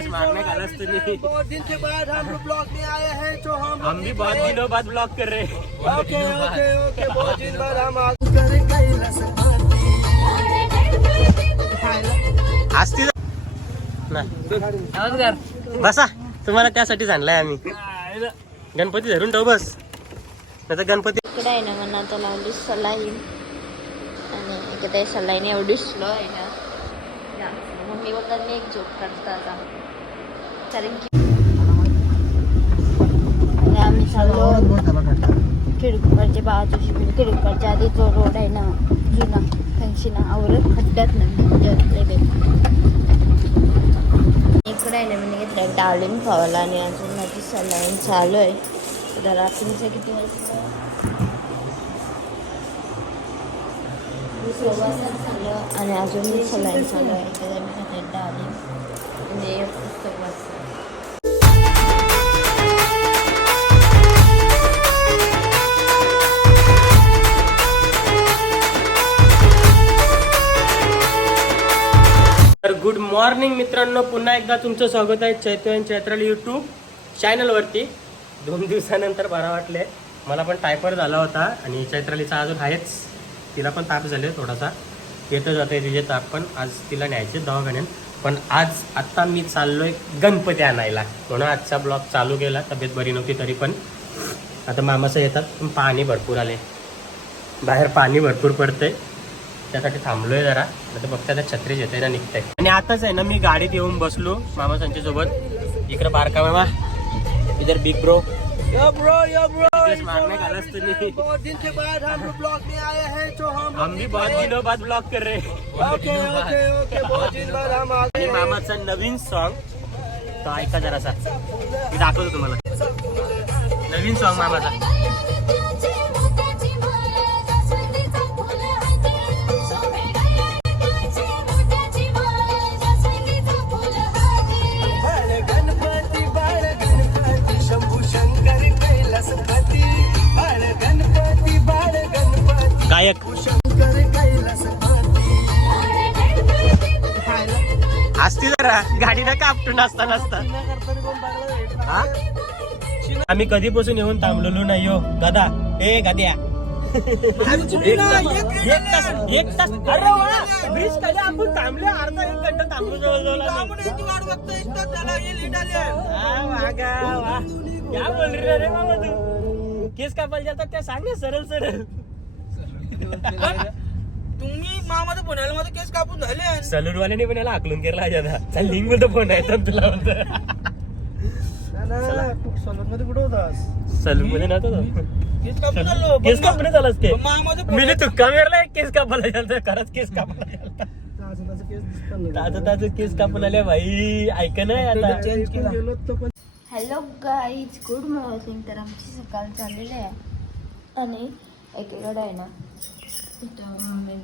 दिवस मारने का लस तुम्ही बहुत दिन के बाद हम लोग ब्लॉग में आए हैं जो हम हम भी बहुत दिनों बाद ब्लॉग कर रहे हैं। ओके ओके ओके बहुत दिन बाद हम ती नाही बसा तुम्हाला त्यासाठीच आणलाय आम्ही. गणपती धरून ठेव बस. नाही तर गणपती इकडे आहे ना म्हणा आता लावली सलाईन. आणि इकडे सलाईन एवढी स्लो आहे ना. मम्मी बोलतात मी एक झोप काढता आता. कारण की आणि आम्ही चाललो. किडकूकडच्या बाजूशी म्हणजे किडकूकडच्या आधी जो रोड आहे ना जुना फॅन्सी ना आवरत खड्ड्यात ना इकडे आहे ना मी घेतलं डाळिंब खावाला आणि अजून माझी सलाईन चालू आहे. तर रात्रीचं किती वाजता? प्रवासात झालं आणि अजूनही सलाईन चालू आहे. त्याच्या मी खाते डाळिंब आणि हे पुस्तक वाचलं. तर गुड मॉर्निंग मित्रांनो. पुन्हा एकदा तुमचं स्वागत आहे चैतन्य चैत्राल यूट्यूब चॅनलवरती दोन दिवसानंतर बरा वाटले मला पण टायफॉइड झाला होता आणि चैत्रालीचा अजून आहेच. तिला पण ताप झाले थोडासा. येतं आहे तिचे ताप पण. आज तिला न्यायचे दवाखान्यात. पण आज आत्ता मी चाललोय गणपती आणायला. म्हणून आजचा ब्लॉग चालू केला. तब्येत बरी नव्हती तरी पण. आता मामाचं येतात. पण पाणी भरपूर आले बाहेर पाणी भरपूर पडतंय. त्यासाठी थांबलोय जरा. आता बघता त्या छत्री येते ना निघतंय. आणि आताच आहे ना मी गाडीत येऊन बसलो मामा त्यांच्यासोबत इकडे बारका मामा इधर big bro yo bro yo bro दिवस मारने का लस तुम्ही बहुत दिन के बाद हम लोग ब्लॉग में आए हैं जो हम हम भी बहुत दिनों बाद ब्लॉग कर रहे हैं। ओके ओके ओके बहुत दिन बाद हम आ गए मामाचा नवीन सॉन्ग तो ऐका जरासा। मी दाखवतो तुम्हाला। नवीन सॉन्ग मामाचा असती जरा गाडी असता नसता. हा? आम्ही कधीपासून येऊन थांबलेलो नाही हो. गदा ए गद्या. एक तास एक तास अरे वा ब्रिज कधी आपण थांबले अर्धा एक घंटा थांबलो जवळ काय बोल रे हो रे बाबा तू? केस कापायला जातात त्या सांग ना सरळ सरळ. तुम्ही मामाचा पुण्याला माझा केस कापून झाले सलूनवाल्याने पण याला हाकलून केला आता. चल लिंक बोलतो फोन आहे तर तुला म्हणतो. सलून मध्ये कुठं होतास? सलून मध्ये नव्हता तो. केस कापून झालो केस कापणे झालाच ते. मामाचा मी तुक्का मेरला केस कापायला गेलता खरंच केस कापायला ताजं ताजं केस कापून आल्या भाई ऐक ना आता. चेंज केला. हॅलो गाईज गुड मॉर्निंग तर आमची सकाळ चाललेली आहे. आणि एकीकडे आहे ना मे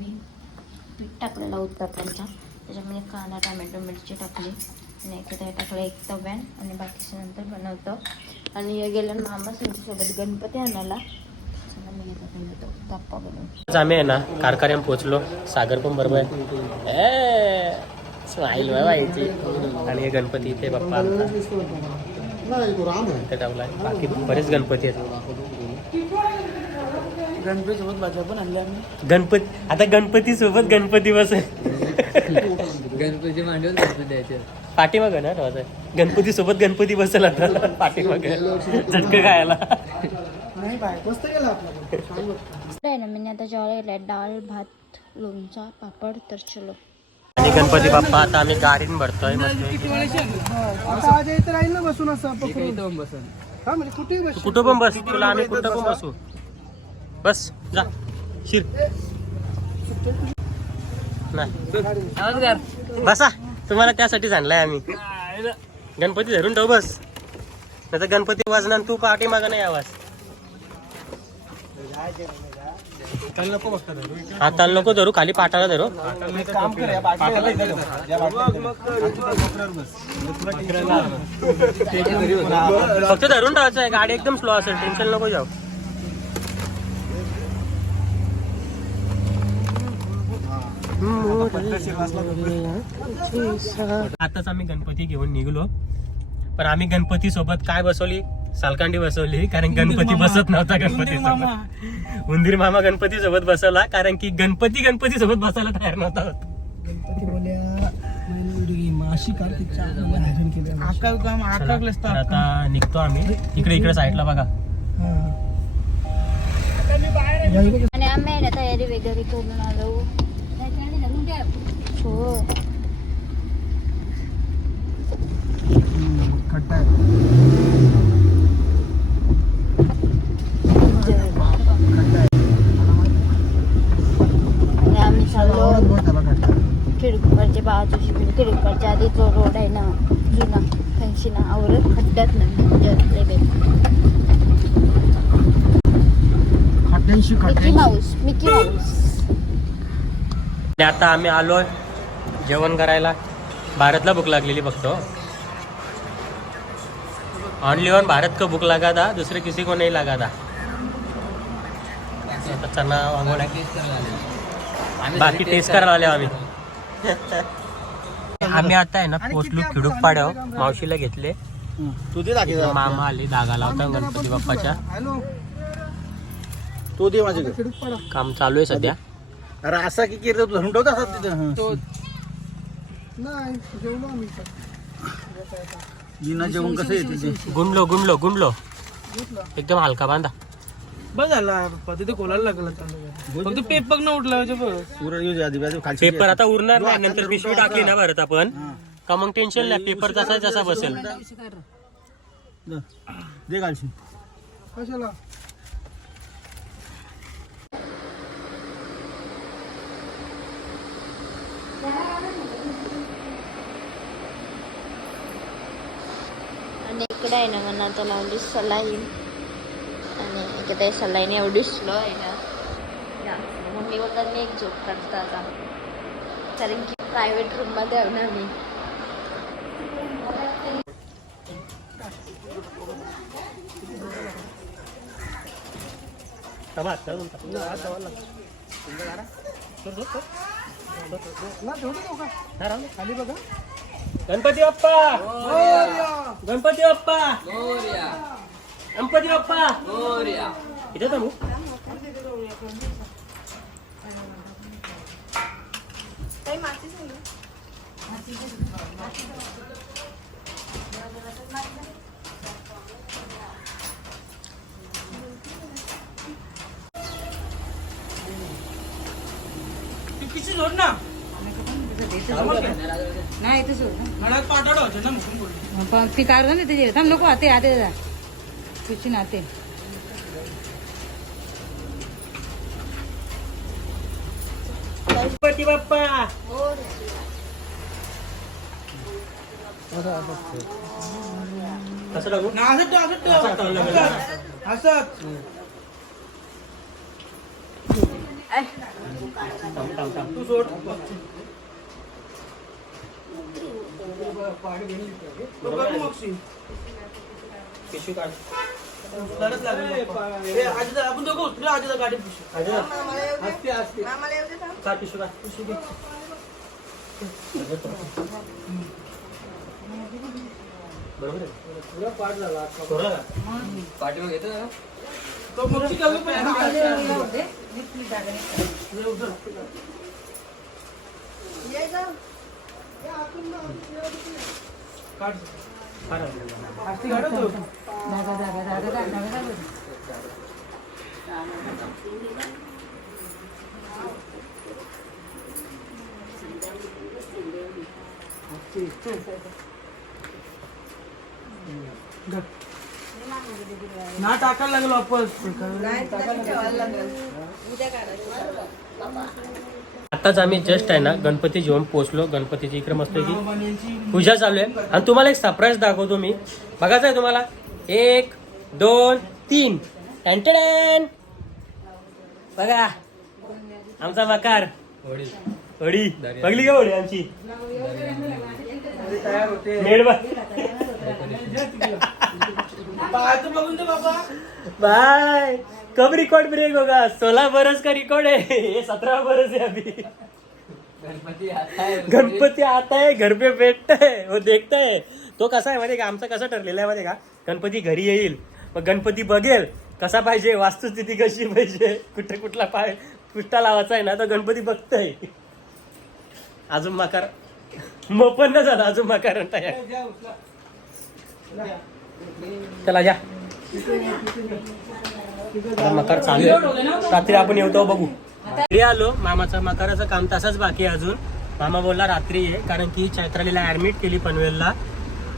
पीठ टाकलेला उत्तप्प्यांचा त्याच्यामध्ये कांदा टमॅटो मिरची टाकली. आणि एखादा टाकलं एक तव्यान आणि बाकीचं नंतर बनवतो. आणि हे गेलं मामा सोबत गणपती आणायला. आज आम्ही आहे ना कारखान्यात पोहोचलो. सागर पण बरोबर आहे. स्माईल व्हायची आणि हे गणपती इथे बाप्पा ठेवलाय बाकी बरेच गणपती आहेत. गणपती सोबत भाज्या पण आणल्या आम्ही. गणपती आता गणपती सोबत गणपती बस गणपती मांडीवर गणपती द्यायचे. पाठीमाग ना ठेवायचं गणपती सोबत गणपती बसेल आता पाठीमाग. झटकं खायला. नाही बाय मस्त गेला आपला. सांग आहे ना मी आता जेवायला गेलं. डाळ भात लोणचा पापड तर चलो. आणि गणपती बाप्पा आता आम्ही गाडीन भरतोय मस्त आता आज इथे राहील ना बसून असं पकडून इथं बसन. हा म्हणजे कुठेही बस कुठं पण बस तुला आम्ही कुठं पण बसू. बस जा. शिर. नाही. बसा. तुम्हाला त्यासाठीच आणलाय आम्ही. गणपती धरून ठेव बस. नाही तर गणपती वाजणार तू पहाटे मागा नाही आवाज. हाताला नको धरू खाली पाटाला धरू. काम फक्त धरून ठेवायचं आहे गाडी एकदम स्लो असेल. टेन्शन नको जाऊ आताच आम्ही गणपती घेऊन निघलो. पण आम्ही गणपती सोबत काय बसवली? सालकांडी बसवली कारण गणपती बसत नव्हता गणपती सोबत. उंदीर मामा गणपती सोबत बसवला कारण की गणपती गणपती सोबत बसायला तयार नव्हता. आता निघतो आम्ही. इकडे इकडे साईडला बघा. आणि आम्ही तयारी वगैरे करून आलो. हो आम्ही चाललो बाजूशी किडकरच्या आधी जो रोड आहे ना जुना त्यांची ना आवरत खड्ड्यात नाही मिकी माऊस मिकी माऊस. आता आम्ही आलोय जेवण करायला. भारतला भूक लागलेली बघतो ऑनली ऑन भारत को भूक लगा था दुसरे किसी को नहीं लगा था आता चना वांगोळा बाकी टेस्ट करायला आले आम्ही. आम्ही आता आहे ना पोचलो खिडूक पाड्याव मावशीला घेतले. तू दे मामा आले धागा लावता गणपती बाप्पाच्या. तो दे माझ्याकडे. काम चालू आहे सध्या. अरे असा की किरतो तू धरून ठेवत असत तिथं? जिना जेवण कसं येते ते गुंडलो गुंडलो गुंडलो. एकदम हलका बांधा. बस झाला. पप्पा तिथे खोलायला लागला फक्त पेपर न उठला बस. पुरा यूज आधी बाजू खालची पेपर आता उरणार नाही नंतर पिशवी टाकली ना भरत आपण. का मग टेन्शन नाही पेपर तसा जसा बसेल. दे. दे खालची. कशाला? आणि इकडे आहे ना मला आता लावली सलाईन. आणि इकडे सलाईन एवढी स्लो आहे ना. या, मम्मी वगैरे मी एक झोप काढता आता. कारण की प्रायव्हेट रूममध्ये आहे ना मी गणपती बाप्पा गणपती बाप्पा गणपती बाप्पा इथे थांबू ती पिशी जोड ना नाही इथे सोड ती कार ना त्याची थांब नको आते आते दादा तुझी नाते गणपती बाप्पा टाकू असं असं असं तू सोड. पिशवी काढ आपण दोघं उतरू आजीला गाडी पिशवी. असते असते काढ पिशवी काढ पिशवी घे. बरोबर आहे पुरा पाठ झाला का? तो मगशी कमी पण आहे. तू. ना टाकायला लागलो वापस आताच आम्ही जस्ट आहे ना गणपती जेवण पोहोचलो. गणपतीची इकडे मस्त की पूजा चालू आहे. आणि तुम्हाला एक सरप्राईज दाखवतो मी. बघायचं आहे तुम्हाला. एक दोन तीन. टॅन्टन बघा. आमचा मकार. होडी बघली का आमची? बाय कब रिकॉर्ड ब्रेक होगा? सोलह बरस का रिकॉर्ड है। ये सत्रह बरस है अभी। गणपती आता आहे घर पे भेटताय वो देखताय तो कसा आहे माहिती का? आमचा कसा ठरलेला आहे माहिती का? गणपती घरी येईल मग गणपती बघेल कसा पाहिजे वास्तुस्थिती कशी पाहिजे कुठे कुठला पाय पुष्टा लावायचा आहे ना तर गणपती बघतोय. अजून मकार मग पण नाही झाला अजून मकार तयार. चला या मकार चालू रात्री आपण येऊ बघू. घरी आलो मामाचं मकाराचं काम तसंच बाकी आहे अजून. मामा बोलला रात्री आहे कारण की चैत्रालीला ऍडमिट केली पनवेलला.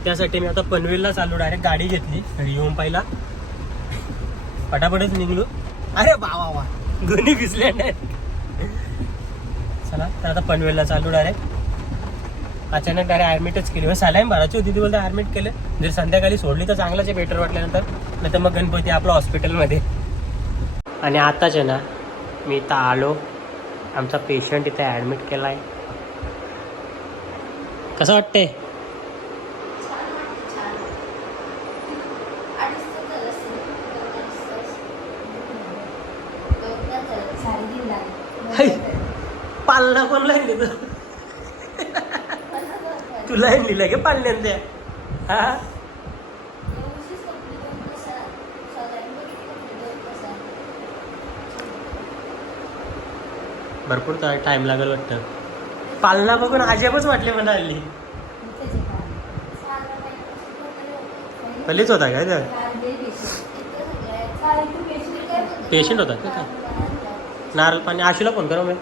त्यासाठी मी आता पनवेलला चाललो डायरेक्ट गाडी घेतली. घरी येऊन पाहिला. पटापटच निघलो. अरे वा वा वा. दोन्ही भिजले नाही चला तर आता पनवेलला चालू डायरेक्ट अचानक डायरेक्ट ऍडमिटच केली. हो, सलाईन भरायची होती ती बोलता ऍडमिट केलं. जर संध्याकाळी सोडली तर चांगलंच आहे बेटर वाटल्यानंतर. नाही तर मग गणपती आपलं हॉस्पिटलमध्ये आणि आताच आहे ना मी इथं आलो. आमचा पेशंट इथे ॲडमिट केला आहे कसं वाटतंय? पालना कोण लाईन लिहिलं तू लाईन लिहिलं की पालण्यान त्या हा? भरपूर टाइम लागेल वाटतं. पालना बघून अजबच वाटले मला हल्ली. पल्लीच होता काय तर पेशंट होता का? नारळ पाणी आशूला फोन करा मी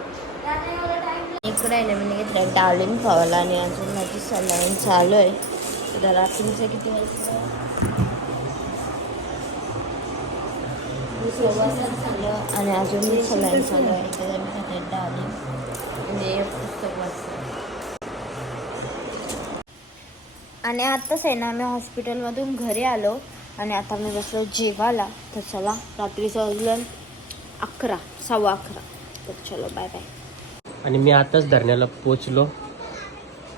इकडे आहे ना मी डार्लिंग फॉल आणि अजून माझी सलाईन चालू आहे. तर रात्रीचं किती वाजता झालं आणि अजून मी सलाईन चालू आहे. तर मी म्हणजे पुस्तक आणि आत्ताच आहे ना आम्ही हॉस्पिटलमधून घरी आलो आणि आता मी बसलो जेवायला. तर चला रात्रीचं वाजलं अकरा सव्वा अकरा. तर चलो बाय बाय आणि मी आताच धरण्याला पोचलो.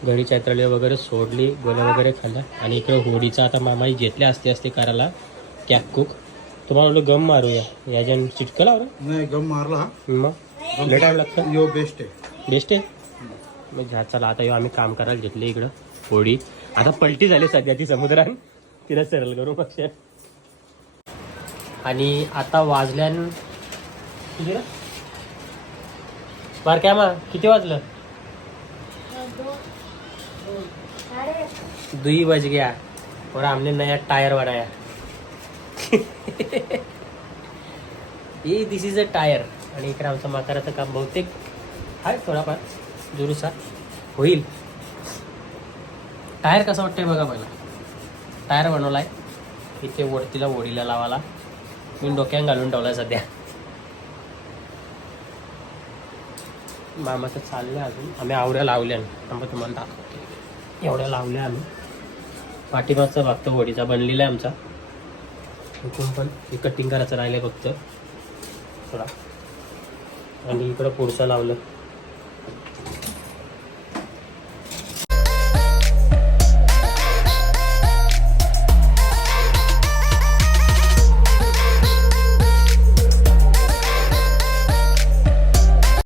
घडी चैत्रालय वगैरे सोडली गोल्या वगैरे खाल्ल्या. आणि इकडे होडीचा आता मामाई घेतल्या असते असते करायला कॅक कुक तुम्हाला बोललो गम मारूया? याच्यानं चिटकला बरं नाही गम मारला मग? लय लागतं? यो बेस्ट आहे. बेस्ट आहे? मग चला आता ह्यो आम्ही काम करायला घेतले इकडं होडी. आता पलटी झाली सध्या ती समुद्रात. तिला सरळ करू पक्ष. आणि आता वाजल्यान किती रे? बारक्या मा किती वाजलं? दुई बज गया. और हमने नया टायर बनाया ये दिस इज अ टायर आणि इकडे आमचं माकाराचं काम बहुतेक. आहे थोडाफार जुरुसा. होईल. टायर कसं वाटतंय बघा पहिला. टायर बनवलाय. इथे वरतीला ओढीला लावाला मी डोक्यान घालून ठेवलाय सध्या. मामाचं चाललंय अजून. आम्ही आवड्या लावल्या. आम्ही तुम्हाला दाखवतो. एवढ्या लावल्या आम्ही. पाठीमागचा भाग तो होडीचा बनलेला आहे आमचा. इकडून पण हे कटिंग करायचं राहिलं फक्त. थोडा आणि इकडं पुढचं लावलं.